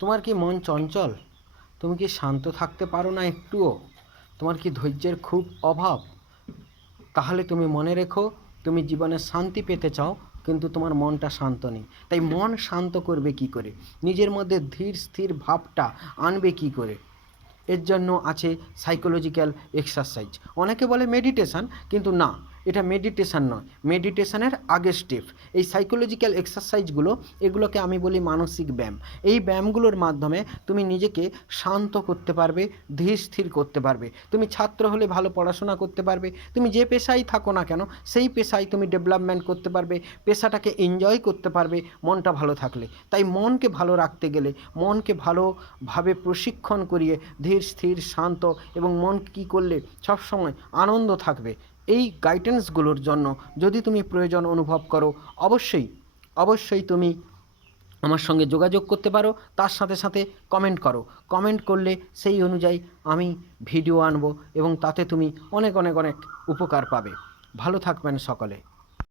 তোমার কি মন চঞ্চল? তুমি কি শান্ত থাকতে পারো না একটুও? তোমার কি ধৈর্যের খুব অভাব? তাহলে তুমি মনে রেখো, তুমি জীবনে শান্তি পেতে চাও, কিন্তু তোমার মনটা শান্ত নেই। তাই মন শান্ত করবে কি করে? নিজের মধ্যে ধীর স্থির ভাবটা আনবে কি করে? এর জন্য আছে সাইকোলজিক্যাল এক্সারসাইজ। অনেকে বলে মেডিটেশান, কিন্তু না, এটা মেডিটেশান নয়, মেডিটেশানের আগের স্টেপ। এই সাইকোলজিক্যাল এক্সারসাইজগুলো, এগুলোকে আমি বলি মানসিক ব্যায়াম। এই ব্যায়ামগুলোর মাধ্যমে তুমি নিজেকে শান্ত করতে পারবে, ধীর স্থির করতে পারবে। তুমি ছাত্র হলে ভালো পড়াশোনা করতে পারবে, তুমি যে পেশায় থাকো না কেন সেই পেশায় তুমি ডেভেলপমেন্ট করতে পারবে, পেশাটাকে এনজয় করতে পারবে মনটা ভালো থাকলে। তাই মনকে ভালো রাখতে গেলে, মনকে ভালোভাবে প্রশিক্ষণ করিয়ে ধীর স্থির শান্ত এবং মন কী করলে সবসময় আনন্দ থাকবে, এই গাইডেন্সগুলোর জন্য যদি তুমি প্রয়োজন অনুভব করো, অবশ্যই তুমি আমার সঙ্গে যোগাযোগ করতে পারো। তার সাথে সাথে কমেন্ট করো। কমেন্ট করলে সেই অনুযায়ী আমি ভিডিও আনবো এবং তাতে তুমি অনেক অনেক অনেক উপকার পাবে। ভালো থাকবেন সকলে।